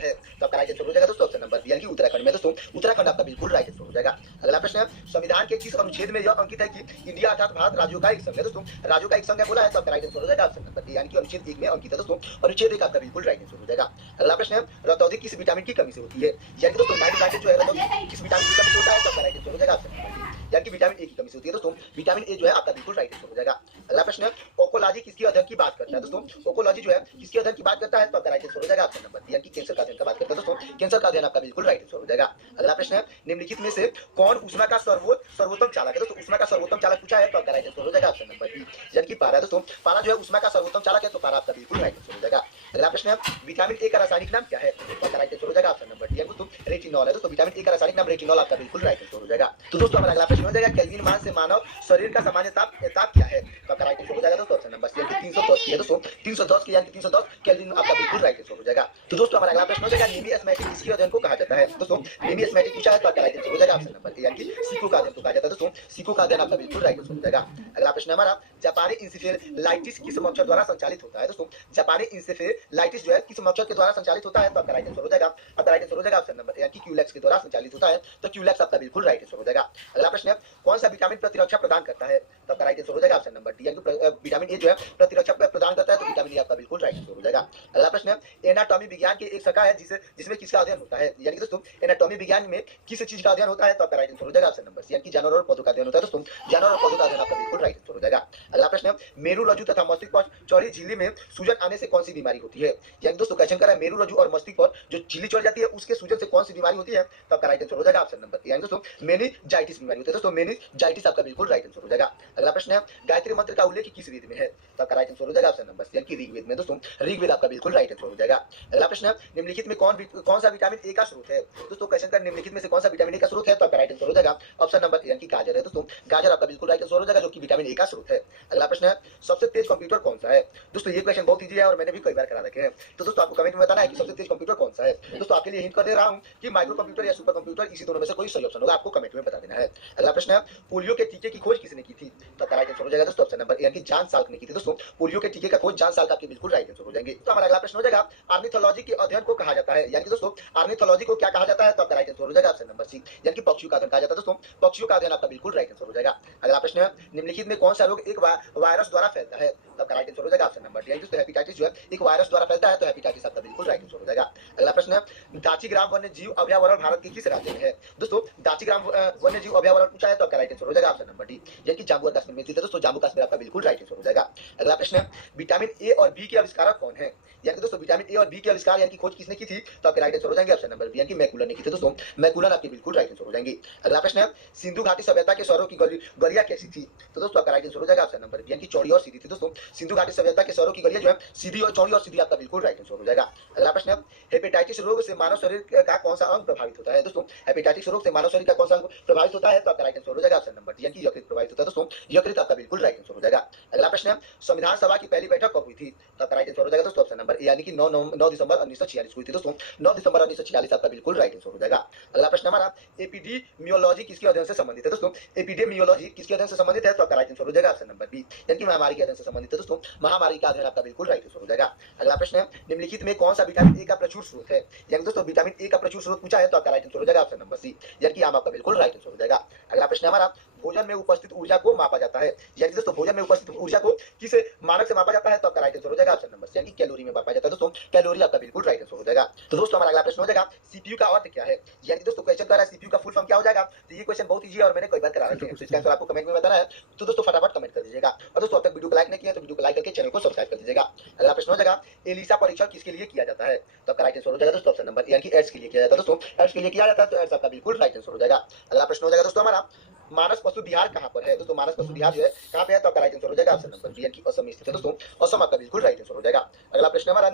पर है? तो आपका राइट आंसर हो जाएगा दोस्तों ऑप्शन नंबर बी यानी कि उत्तराखंड में। दोस्तों उत्तराखंड आपका बिल्कुल राइट आंसर हो जाएगा। अगला प्रश्न है, संविधान के किस अनुच्छेद में यह अंकित है कि इंडिया अर्थात भारत राज्यों का एक संघ है? दोस्तों राज्यों का एक संघ है बोला है, तो आपका राइट आंसर हो जाएगा ऑप्शन नंबर ए यानी कि अनुच्छेद 1 में अंकित है। दोस्तों अनुच्छेद 1 आपका बिल्कुल राइट आंसर हो जाएगा। अगला प्रश्न है, रतौंधी किस विटामिन की कमी से होती है? यानी कि दोस्तों नाइट्रोजन जो है रतौंधी किस विटामिन की कमी से होता है? तो आपका राइट आंसर हो जाएगा ऑप्शन नंबर डी यानी कि विटामिन ए की कमी से होती है। दोस्तों विटामिन ए जो है आपका बिल्कुल राइट आंसर हो जाएगा। अगला प्रश्न है, ओकोलॉजी किसके अध्ययन की बात करता है? दोस्तों ओकोलॉजी जो है किसके अध्ययन की बात करता है? तो आपका राइट आंसर हो जाएगा ऑप्शन नंबर डी यानी कि कैंसर का अध्ययन का बात करता है। दोस्तों कैंसर का अध्ययन आपका बिल्कुल राइट आंसर हो जाएगा। अगला प्रश्न है, निम्नलिखित में से कौन ऊष्मा का सर्वोत्तम चालक है? दोस्तों ऊष्मा का सर्वोत्तम चालक पूछा है, तो आपका राइट आंसर हो जाएगा ऑप्शन नंबर बी यानी कि पारा। दोस्तों पारा जो है ऊष्मा का सर्वोत्तम चालक है, तो पारा आपका बिल्कुल राइट आंसर हो जाएगा। अगला प्रश्न है, विटामिन ए का रासायनिक नाम क्या है? तो आपका राइट आंसर हो जाएगा ऑप्शन नंबर डी दोस्तों रेटिनॉल है। दोस्तों विटामिन ए का रासायनिक नाम रेटिनॉल आपका बिल्कुल राइट आंसर हो जाएगा। तो दोस्तों हमारा अगला प्रश्न हो जाएगा, केल्विन मान से मानव शरीर का सामान्य ताप क्या है? तो आपका राइट आंसर हो जाएगा दोस्तों ऑप्शन नंबर सी 310 की है। दोस्तों 310 की यानी कि 310 केल्विन आपका बिल्कुल राइट आंसर हो जाएगा। तो दोस्तों हमारा अगला प्रश्न हो जाएगा, न्यूमिसमैटिक किसके अध्ययन को कहा जाता है? दोस्तों न्यूमिसमैटिक पूछा है, तो आपका राइट आंसर हो जाएगा ऑप्शन नंबर ए यानी कि सिक्कों का अध्ययन को कहा जाता है। दोस्तों सिक्कों का अध्ययन आपका बिल्कुल राइट आंसर हो जाएगा। अगला प्रश्न हमारा, जापानी इंसेफेलाइटिस किस मच्छर द्वारा संचालित होता है? दोस्तों जापानी इंसेफेलाइटिस जो है किस मच्छर के द्वारा संचालित होता है? तो आपका राइट आंसर हो जाएगा आपका राइट आंसर हो जाएगा ऑप्शन नंबर यानी कि क्यूलेक्स के द्वारा संचालित होता है। तो क्यूलेक्स आपका बिल्कुल राइट आंसर हो जाएगा। अगला प्रश्न है, कौन सा विटामिन प्रतिरक्षा प्रदान करता है? तो आपका राइट आंसर हो जाएगा ऑप्शन नंबर डी यानी कि विटामिन ए जो है प्रतिरक्षा प्रदान करता है, तो विटामिन ए आपका बिल्कुल राइट आंसर हो जाएगा। अगला प्रश्न है, एनाटॉमी विज्ञान की एक शाखा है जिसमें किसका अध्ययन होता है? यानी कि दोस्तों एनाटॉमी विज्ञान में किस चीज का अध्ययन होता है? तो आपका राइट आंसर हो जाएगा ऑप्शन नंबर सी यानी कि जानवर और पौधों का अध्ययन होता है। दोस्तों जानवर और पौधों का अध्ययन आपका बिल्कुल राइट आंसर हो जाएगा। अगला प्रश्न है, मेरु रज्जु तथा मस्तिष्क पर चौड़ी झिल्ली में सूजन आने से कौन सी बीमारी होती है? यानी दोस्तों क्वेश्चन कर रहा है, मेरु रज्जु और मस्तिष्क पर जो झिल्ली चढ़ जाती है उसके सूजन से कौन सी बीमारी होती है? तो आपका राइट आंसर हो जाएगा ऑप्शन नंबर यानी दोस्तों मेनिंजाइटिस बीमारी होती है। दोस्तों मेनिंजाइटिस आपका बिल्कुल राइट आंसर हो जाएगा। अगला प्रश्न है, गायत्री मंत्र का उल्लेख किस वेद में है? तो आपका राइट आंसर हो जाएगा ऑप्शन नंबर सी यानी कि ऋग्वेद में। दोस्तों ऋग्वेद आपका बिल्कुल राइट आंसर हो जाएगा। अगला प्रश्न है, निम्नलिखित में कौन सा विटामिन ए का स्रोत है? दोस्तों क्वेश्चन का निम्नलिखित में से कौन सा विटामिन ए का स्रोत है? तो आपका राइट आंसर हो जाएगा ऑप्शन नंबर यानी कि गाजर है। दोस्तों गाजर आपका बिल्कुल राइट आंसर हो जाएगा जो कि विटामिन ए का स्रोत है। अगला प्रश्न है, सबसे तेज कंप्यूटर कौन सा है? दोस्तों ये क्वेश्चन बहुत इजी है और मैंने भी कई बार करा रखे हैं। तो दोस्तों आपको कमेंट में बताना है कि सबसे तेज कंप्यूटर कौन सा है। दोस्तों आपके लिए हिंट कर दे रहा हूं कि माइक्रो कंप्यूटर या सुपर कंप्यूटर, इसी दोनों में से कोई सही ऑप्शन होगा, आपको कमेंट में बता देना है। अगला प्रश्न है, पोलियो के टीके की खोज किसने की थी? तो आपका राइट आंसर हो जाएगा दोस्तों ऑप्शन नंबर यानी कि जॉन साल्क ने की थी। दोस्तों पोलियो के टीके का खोज जॉन साल्क आपके बिल्कुल राइट आंसर हो जाएंगे। तो हमारा अगला प्रश्न हो जाएगा, ऑर्निथोलॉजी के अध्ययन को कहा जाता है? यानी कि दोस्तों ऑर्निथोलॉजी को क्या कहा जाता है? तो आपका राइट आंसर हो जाएगा ऑप्शन नंबर सी यानी कि पक्षियों का अध्ययन कहा जाता है। दोस्तों पक्षियों का अध्ययन आपका बिल्कुल राइट आंसर हो जाएगा। अगला प्रश्न है, निम्नलिखित में कौन सा रोग एक वायरस द्वारा फैलता है? तो आपका राइट आंसर हो जाएगा ऑप्शन नंबर डी यानी दोस्तों हेपेटाइटिस जो है एक वायरस द्वारा फैलता है, तो हेपेटाइटिस आपका बिल्कुल राइट आंसर हो जाएगा। अगला प्रश्न है, दाचीग्राम वन्य जीव अभयारण्य भारत के किस राज्य में है? दोस्तों दाचीग्राम वन्य जीव अभयारण्य पूछा है, तो आपका राइट आंसर हो जाएगा ऑप्शन नंबर डी यानी कि जम्मू और कश्मीर में स्थित है। दोस्तों जम्मू कश्मीर आपका बिल्कुल राइट आंसर हो जाएगा। अगला प्रश्न है, विटामिन ए और बी के आविष्कारक कौन है? यानी कि दोस्तों विटामिन ए और बी के आविष्कार यानी कि खोज किसने की थी? तो आपके राइट आंसर हो जाएंगे ऑप्शन नंबर बी यानी कि मैकुलर ने की थी। दोस्तों मैकुलर आपके बिल्कुल राइट आंसर हो जाएंगे। अगला प्रश्न है, सिंधु घाटी सभ्यता के शहरों की गलियां कैसी थी? तो दोस्तों आपका राइट आंसर हो जाएगा ऑप्शन नंबर बी यानी कि चौड़ी और सीधी थी। दोस्तों सिंधु घाटी सभ्यता के शहरों की गलियां जो है सीधी और चौड़ी और सीधी आपका बिल्कुल राइट आंसर हो जाएगा। अगला प्रश्न है, हेपेटाइटिस रोग से मानव शरीर का कौन सा अंग प्रभावित होता है? दोस्तों हेपेटाइटिस रोग से मानव शरीर का कौन सा अंग प्रभावित होता है? तो आपका राइट आंसर हो जाएगा ऑप्शन नंबर डी यानी कि यकृत प्रभावित होता है। दोस्तों यकृत आपका बिल्कुल राइट आंसर हो जाएगा। अगला प्रश्न है, संविधान सभा की पहली बैठक कब हुई थी? तो आपका राइट आंसर हो जाएगा दोस्तों ऑप्शन नंबर ए यानी कि 9 दिसंबर 1946 हुई थी। दोस्तों 9 दिसंबर 1946 आपका बिल्कुल राइट आंसर हो जाएगा। अगला प्रश्न हमारा, एपिडेमियोलॉजी किसके अध्ययन से संबंधित है? दोस्तों एपिडेमियोलॉजी किसके अध्ययन से संबंधित है? तो आपका राइट आंसर हो जाएगा ऑप्शन नंबर बी यानी कि महामारी के अध्ययन से संबंधित है। दोस्तों महामारी का अध्ययन आपका बिल्कुल राइट आंसर हो जाएगा। अगला प्रश्न है, निम्नलिखित में कौन सा विटामिन ए का प्रचुर स्रोत है? यानी दोस्तों विटामिन ए का प्रचुर स्रोत पूछा है, तो आपका राइट आंसर हो जाएगा ऑप्शन नंबर सी यानी कि आम आपका बिल्कुल राइट आंसर हो जाएगा। अगला प्रश्न हमारा, भोजन में उपस्थित ऊर्जा को मापा जाता है? यानी दोस्तों भोजन में उपस्थित ऊर्जा को किस मानक से मापा जाता है? तो आपका राइट आंसर हो जाएगा ऑप्शन नंबर सी यानी कैलोरी में मापा जाता है। दोस्तों कैलोरी आपका बिल्कुल राइट आंसर हो जाएगा। तो दोस्तों हमारा अगला प्रश्न हो जाएगा, सीपीयू का अर्थ क्या है? यानी दोस्तों क्वेश्चन कर रहा है सीपीयू का फुल फॉर्म क्या हो जाएगा? तो ये क्वेश्चन बहुत इजी है और मैंने कई बार करा रखे हैं, तो इसका आंसर आपको कमेंट में बताना है। तो दोस्तों फटाफट कमेंट कर दीजिएगा और दोस्तों अब तक वीडियो को लाइक नहीं किया तो वीडियो को लाइक करके चैनल को सब्सक्राइब कर दीजिएगा। अगला प्रश्न हो जाएगा, एलिसा परीक्षण किसके लिए किया जाता है? तो आपका राइट आंसर हो जाएगा दोस्तों ऑप्शन नंबर यानी कि एड्स के लिए किया जाता है। दोस्तों एड्स के लिए किया जाता है, तो एड्स आपका बिल्कुल राइट आंसर हो जाएगा। अगला प्रश्न हो जाएगा दोस्तों हमारा, मानस पशु विहार कहां पर है? दोस्तों मानस पशु विहार जो है कहां पे है? तो आपका राइट आंसर हो जाएगा ऑप्शन नंबर बी यानी कि असम में स्थित है। दोस्तों असम आपका बिल्कुल राइट आंसर हो जाएगा। अगला प्रश्न हमारा